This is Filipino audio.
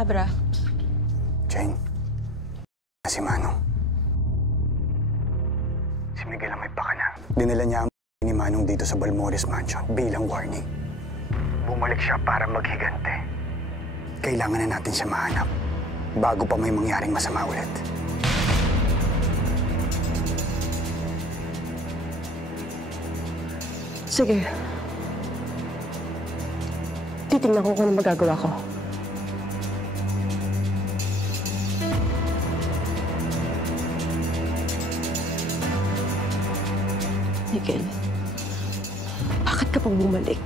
Abra? Jane, si Manong. Si Miguel ang may pakana. Dinala niya ang ni Manong dito sa Balmores Mansion bilang warning. Bumalik siya para maghigante. Kailangan na natin siya mahanap bago pa may mangyaring masama ulit. Sige. Titingnan ko kung ano magagawa ko. Miguel, bakit ka pa bumalik?